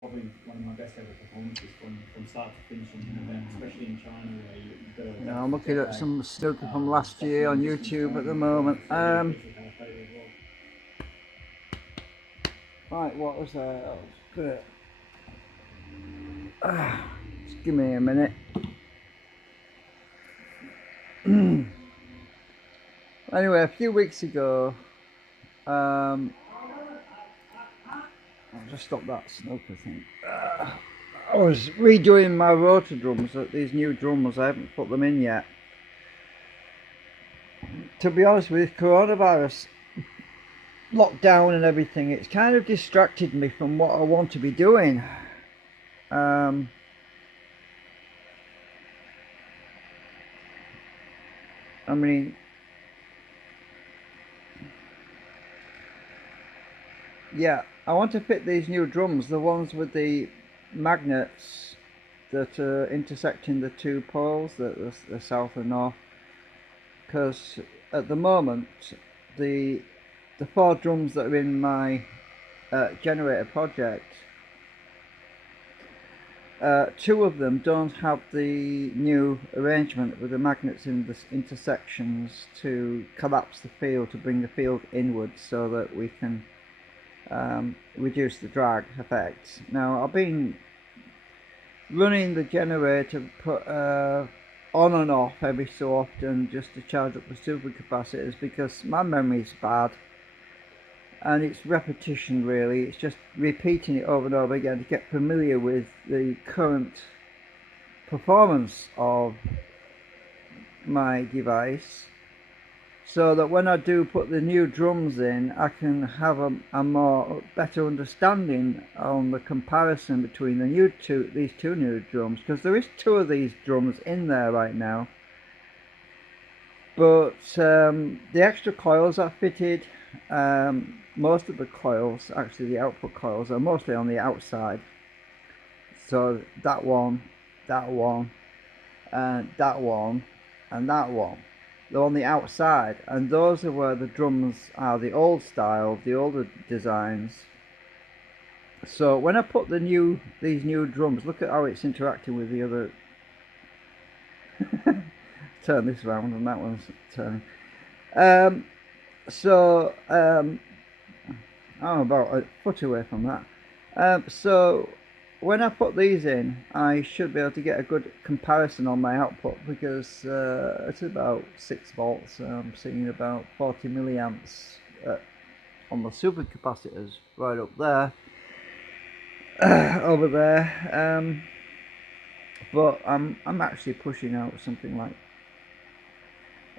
Probably one of my best ever performances from start to finish on an event, especially in China where you've got to Yeah, I'm looking get at that. some snooker from last year on YouTube at the moment. Right, what was that? Good. Just give me a minute. Anyway, a few weeks ago, I'll just stop that snooker thing. I was redoing my rotor drums, these new drums. I haven't put them in yet. To be honest with coronavirus lockdown and everything, it's kind of distracted me from what I want to be doing. I mean, yeah, I want to fit these new drums, the ones with the magnets that are intersecting the two poles, the south and north, because at the moment the four drums that are in my generator project, two of them don't have the new arrangement with the magnets in the intersections to collapse the field, to bring the field inwards so that we can reduce the drag effect. Now I've been running the generator on and off every so often just to charge up the supercapacitors because my memory's bad and it's repetition really. It's just repeating it over and over again to get familiar with the current performance of my device, so that when I do put the new drums in, I can have a more better understanding on the comparison between these two new drums, because there is two of these drums in there right now, but the extra coils are fitted. Most of the coils, actually the output coils, are mostly on the outside, so that one, that one, and that one, and that one, they're on the outside, and those are where the drums are the old style, the older designs. So when I put these new drums, look at how it's interacting with the other. Turn this round and that one's turning. I'm about a foot away from that. So when I put these in, I should be able to get a good comparison on my output, because it's about 6 volts. I'm seeing about 40 milliamps on the supercapacitors right up there, over there. But I'm actually pushing out something like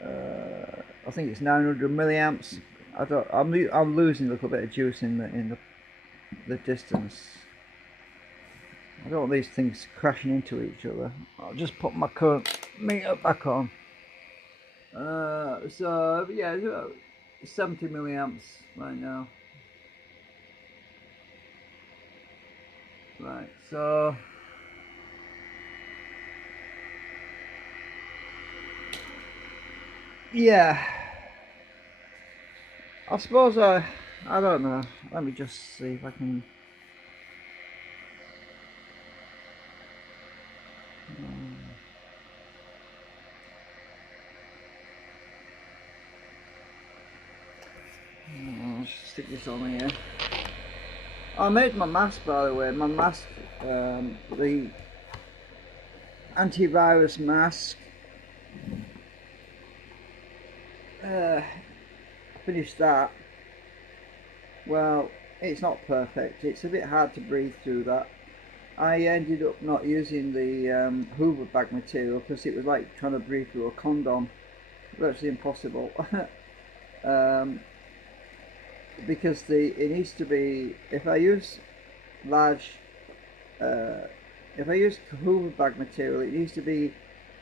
I think it's 900 milliamps. I'm losing a little bit of juice in the distance. I don't want these things crashing into each other. I'll just put my current meter back on. So yeah, it's about 70 milliamps right now. Right, so yeah, I suppose I don't know. Let me just see if I can. I'll stick this on here. I made my mask, by the way. My mask, the antivirus mask. Finished that. Well, it's not perfect. It's a bit hard to breathe through that. I ended up not using the Hoover bag material because it was like trying to breathe through a condom. Virtually impossible. Because it needs to be, if I use large, if I use Hoover bag material, it needs to be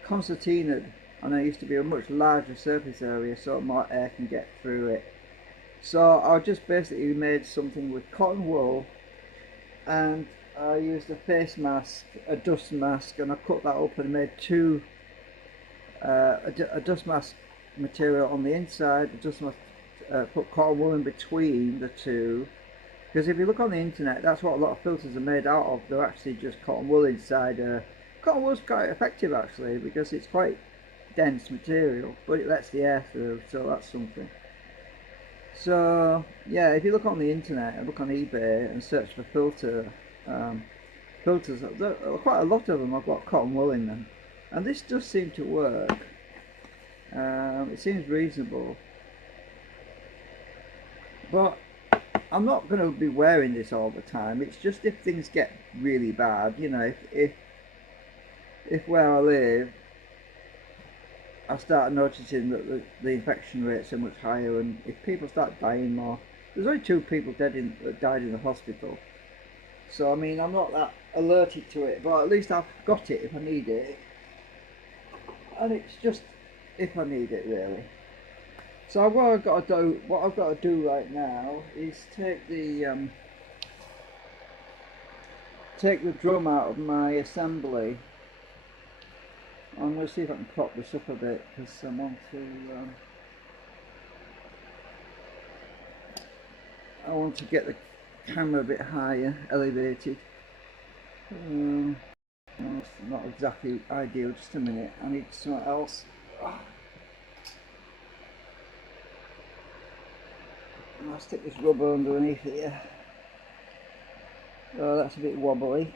concertinaed, and it needs to be a much larger surface area so more air can get through it. So I just basically made something with cotton wool, and I used a face mask, a dust mask, and I cut that up and made a dust mask material on the inside, a dust mask, put cotton wool in between the two, Because if you look on the internet, that's what a lot of filters are made out of. They're actually just cotton wool inside. Cotton wool's quite effective actually because it's quite dense material, but it lets the air through, so that's something. So yeah, if you look on the internet and look on eBay and search for filters, quite a lot of them have got cotton wool in them, and this does seem to work. It seems reasonable, but I'm not going to be wearing this all the time. It's just if things get really bad, you know, if where I live I start noticing that the infection rates are much higher, and if people start dying more, there's only 2 people that died in the hospital. So I mean, I'm not that alerted to it, but at least I've got it if I need it, and it's just if I need it really. So what I've got to do right now is take the drum out of my assembly. I'm going to see if I can prop this up a bit because I want to get the camera a bit higher, elevated. It's not exactly ideal. Just a minute, I need something else. I'll stick this rubber underneath here. Oh, that's a bit wobbly.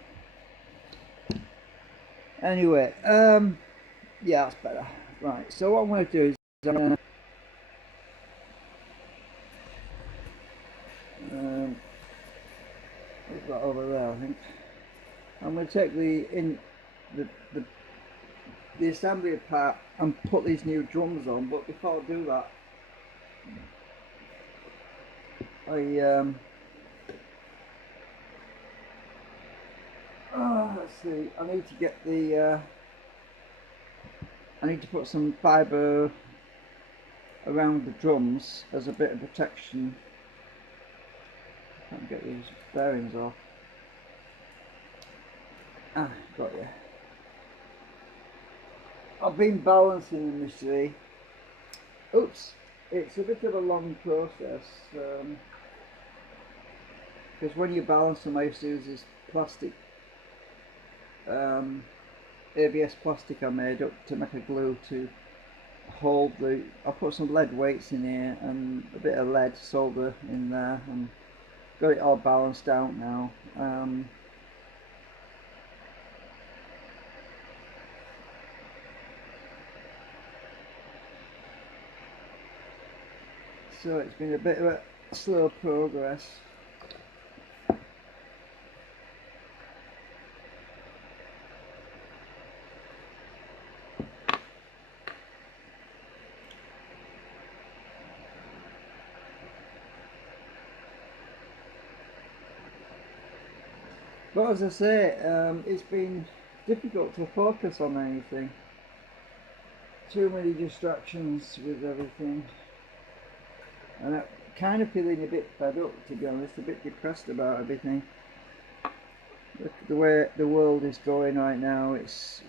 Anyway, yeah, that's better. Right, so what I'm going to do is I'm going to put that over there, I think. I'm going to take the assembly apart and put these new drums on, but before I do that, let's see, I need to get I need to put some fibre around the drums as a bit of protection. Can't get these bearings off. Ah, got you. I've been balancing them, you see. Oops, it's a bit of a long process. Because when you balance them, I used to use this plastic, ABS plastic I made up to make a glue to hold the. I put some lead weights in here and a bit of lead solder in there, and got it all balanced out now. So it's been a bit of a slow progress. But as I say, it's been difficult to focus on anything. Too many distractions with everything. And I'm kind of feeling a bit fed up, to be honest, a bit depressed about everything. The way the world is going right now, it's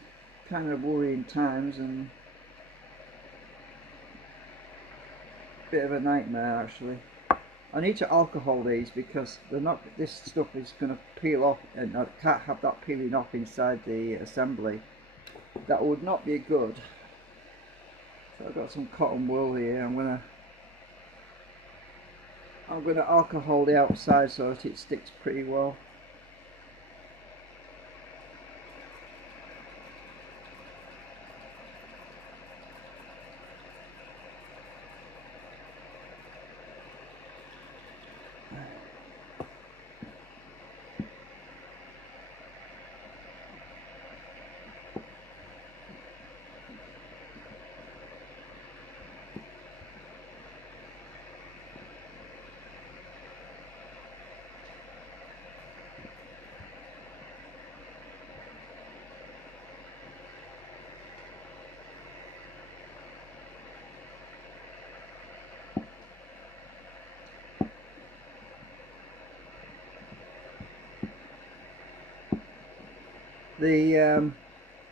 kind of worrying times and a bit of a nightmare actually. I need to alcohol these because they're not. This stuff is going to peel off, and I can't have that peeling off inside the assembly. That would not be good. So I've got some cotton wool here. I'm gonna alcohol the outside so that it sticks pretty well.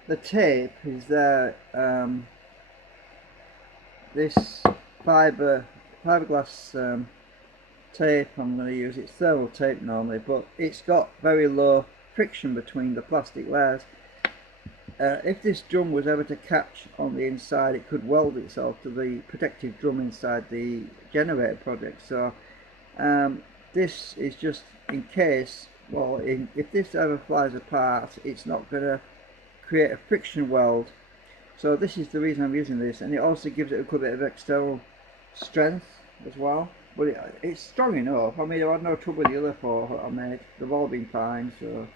The tape is there. This fiberglass tape I'm going to use. It's thermal tape normally, but it's got very low friction between the plastic layers. If this drum was ever to catch on the inside, it could weld itself to the protective drum inside the generator project. So this is just in case, well, if this ever flies apart, it's not going to create a friction weld. So this is the reason I'm using this, and it also gives it a good bit of external strength as well. But it's strong enough. I mean, I had no trouble with the other four that I made. They've all been fine, so.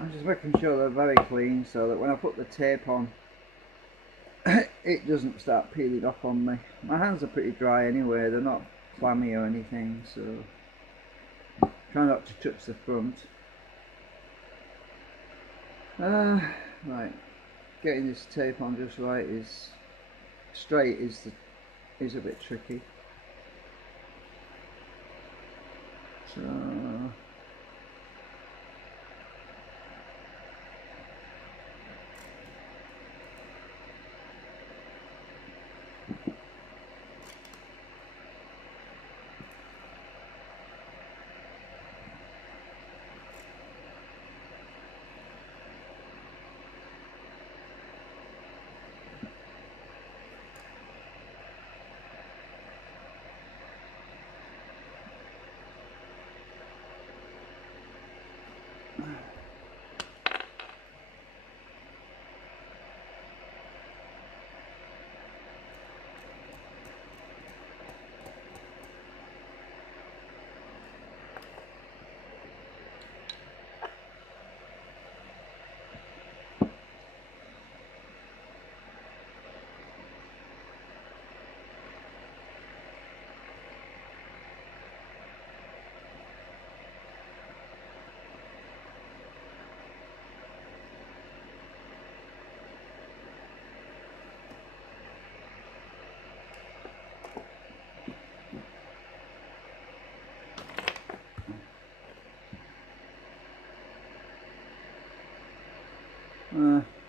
I'm just making sure they're very clean so that when I put the tape on, it doesn't start peeling off on me. My hands are pretty dry anyway, they're not clammy or anything, so try not to touch the front. Right, getting this tape on just right is straight is a bit tricky. So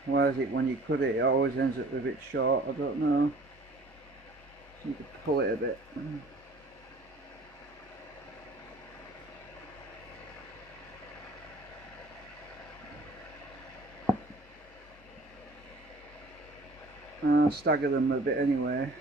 why is it when you cut it, it always ends up a bit short? I don't know. You could pull it a bit. I'll stagger them a bit anyway.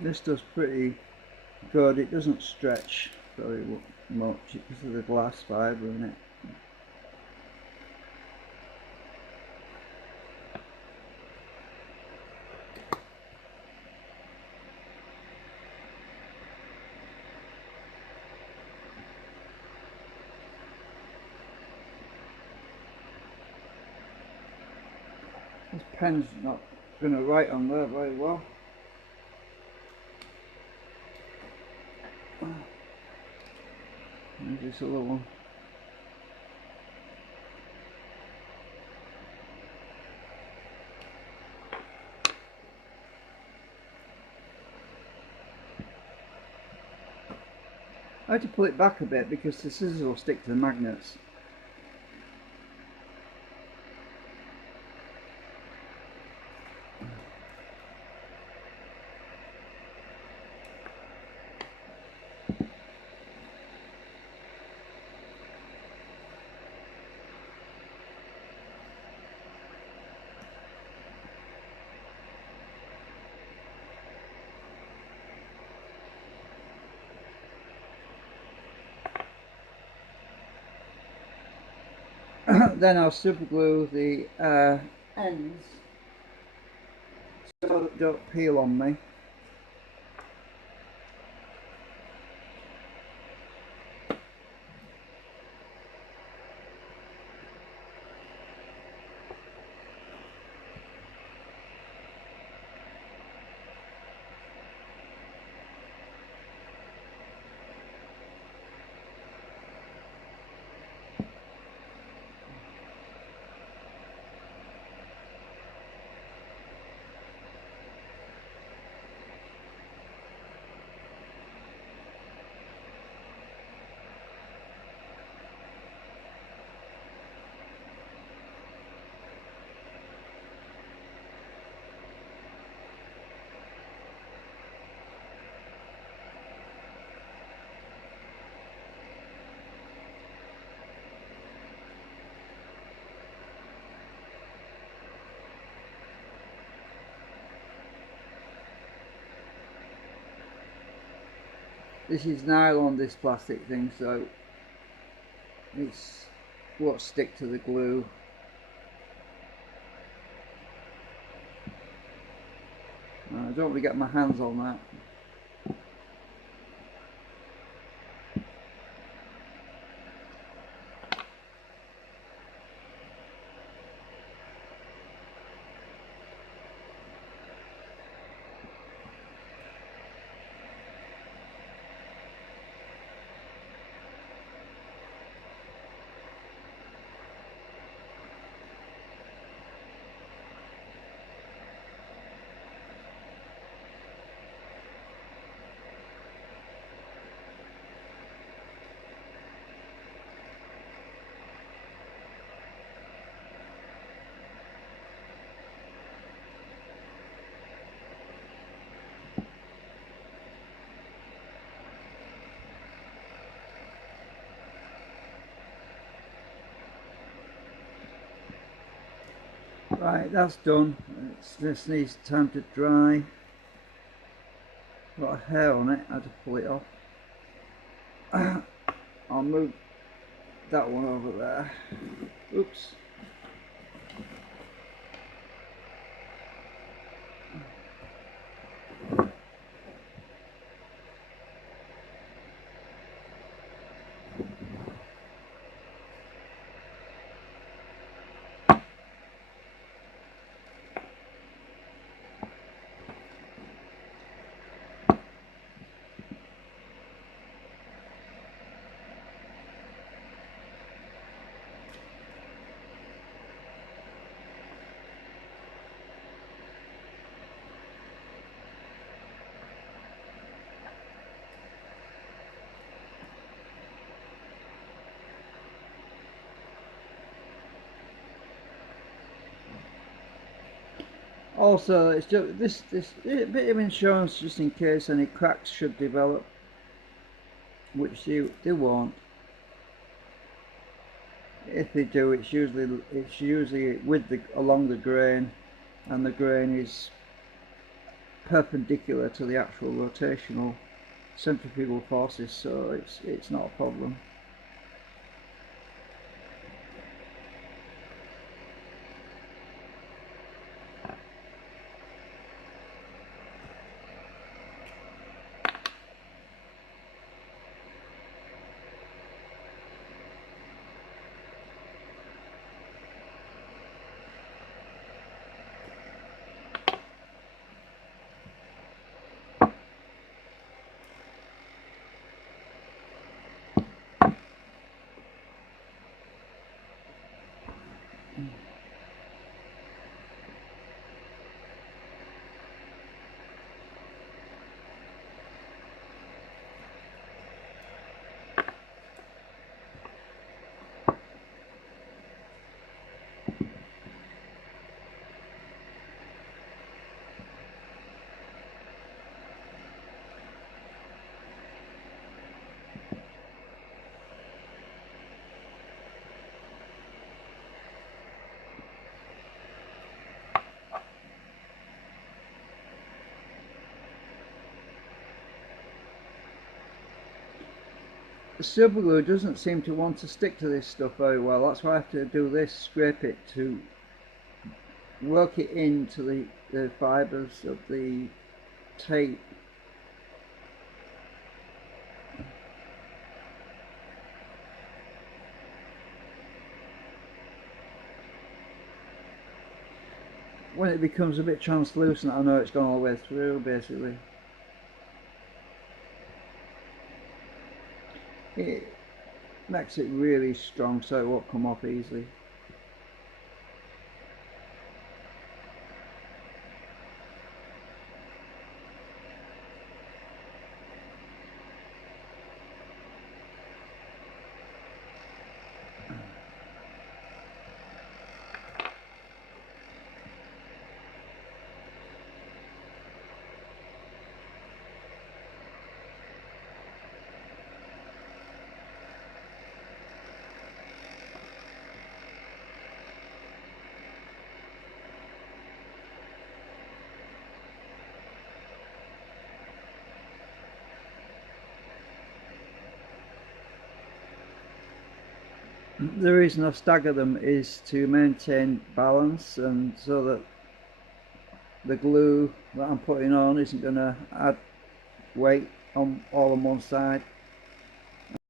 This does pretty good. It doesn't stretch very much because of the glass fibre in it. This pen's not going to write on there very well. There's this other one. I had to pull it back a bit because the scissors will stick to the magnets. Then I'll super glue the ends so they don't peel on me. This is nylon, this plastic thing, so it's won't stick to the glue. I don't want to get my hands on that. Right, that's done. This needs time to dry. Got a hair on it, I had to pull it off. I'll move that one over there. Oops. Also, it's just this bit of insurance just in case any cracks should develop, which they won't. If they do, it's usually with along the grain, and the grain is perpendicular to the actual rotational centrifugal forces, so it's not a problem. silver glue doesn't seem to want to stick to this stuff very well. That's why I have to do this, scrape it to work it into the fibres of the tape. When it becomes a bit translucent, I know it's gone all the way through, basically. It makes it really strong so it won't come off easily. The reason I stagger them is to maintain balance, and so that the glue that I'm putting on isn't going to add weight on all on one side.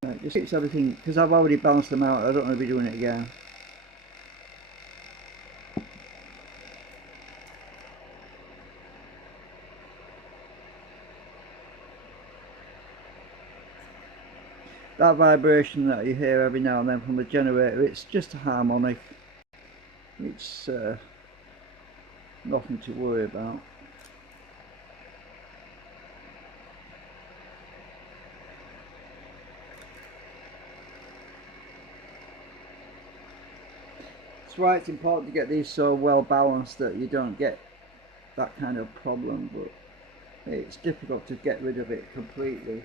It just keeps everything, because I've already balanced them out, I don't want to be doing it again. That vibration that you hear every now and then from the generator, it's just a harmonic. It's nothing to worry about. That's why it's important to get these so well balanced that you don't get that kind of problem, but it's difficult to get rid of it completely.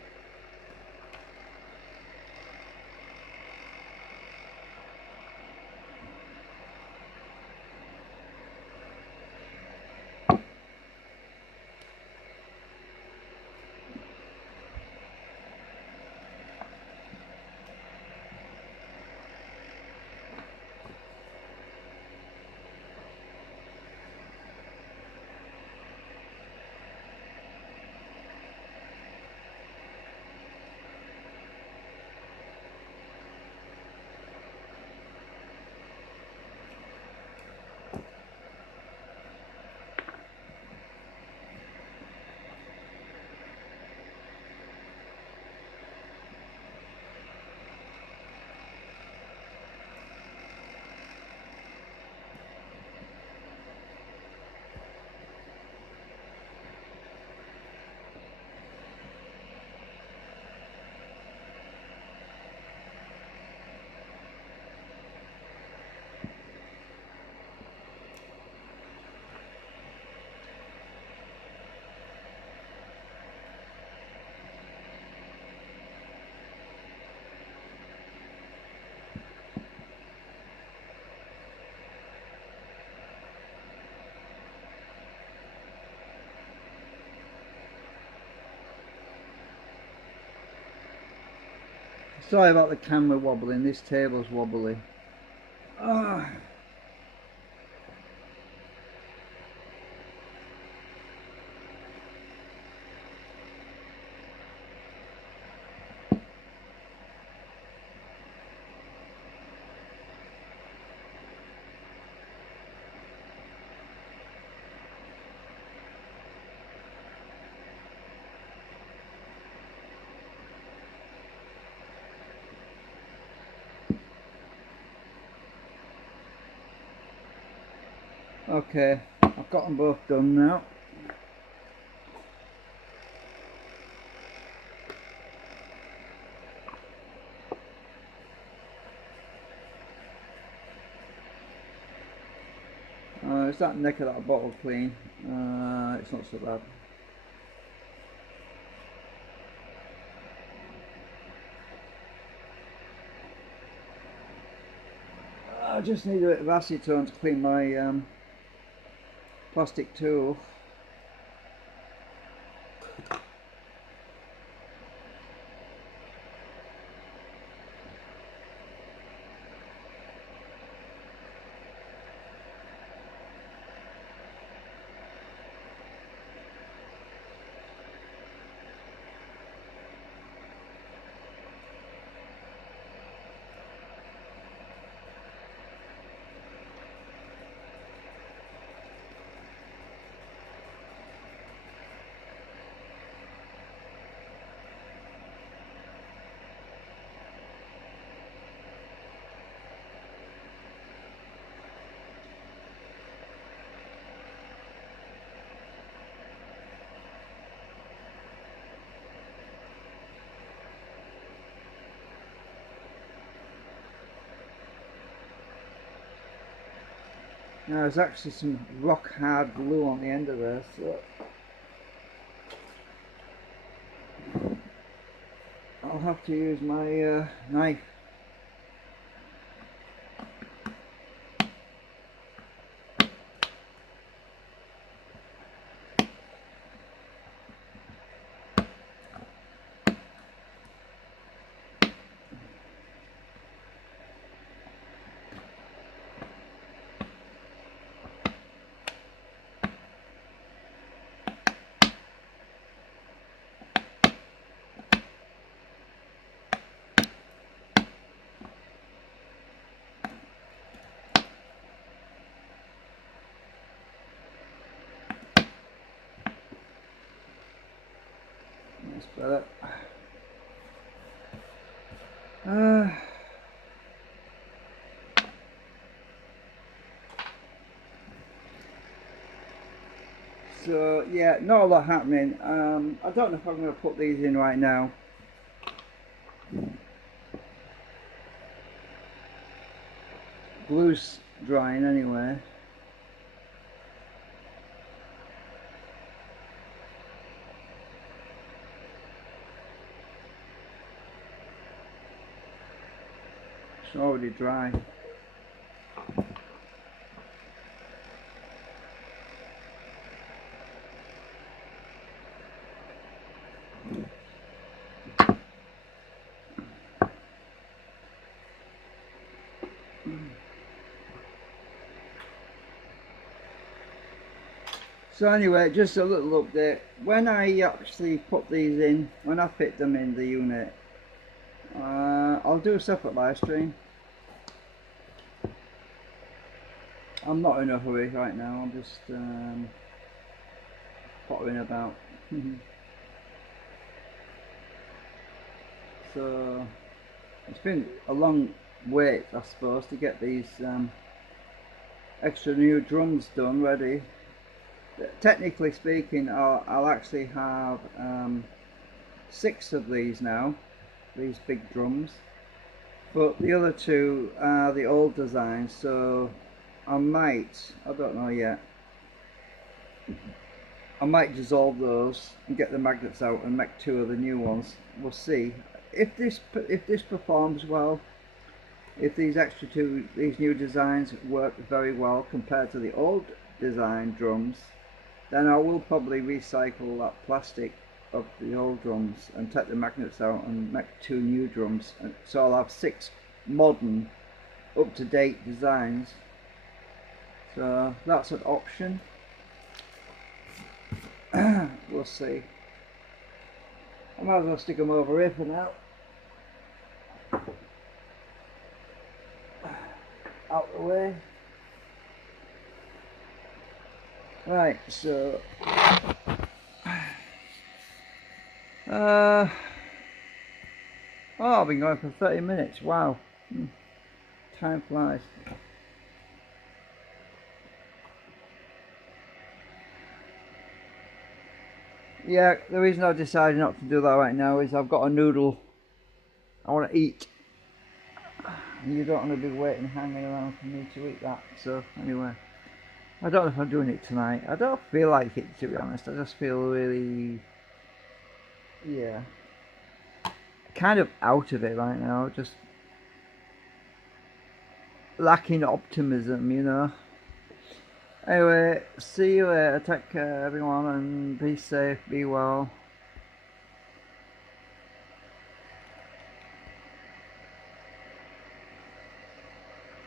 Sorry about the camera wobbling, this table's wobbly. Ah. Okay, I've got them both done now. Is that neck of that bottle clean? It's not so bad. I just need a bit of acetone to clean my plastic tool. Now there's actually some rock hard glue on the end of this, so I'll have to use my knife. That's better. So yeah, not a lot happening. I don't know if I'm going to put these in right now. Glue's drying anyway. It's already dry. So anyway, just a little update. When I actually put these in, when I fit them in the unit, I'll do a separate live stream. I'm not in a hurry right now, I'm just pottering about. So it's been a long wait, I suppose, to get these extra new drums done ready. Technically speaking, I'll actually have 6 of these now, these big drums, but the other 2 are the old designs, so I don't know yet, I might dissolve those and get the magnets out and make 2 of the new ones. We'll see if this performs well. If these these new designs work very well compared to the old design drums, then I will probably recycle that plastic of the old drums and take the magnets out and make 2 new drums. And so I'll have 6 modern, up-to-date designs. So that's an option. We'll see. I might as well stick them over here for now. Out the way. Right, so oh, I've been going for 30 minutes. Wow, time flies. Yeah, the reason I decided not to do that right now is I've got a noodle I want to eat. You don't want to be waiting, hanging around for me to eat that. So anyway, I don't know if I'm doing it tonight. I don't feel like it, to be honest. I just feel really, yeah, kind of out of it right now. Just lacking optimism, you know. Anyway, see you later. Take care, everyone, and be safe, be well.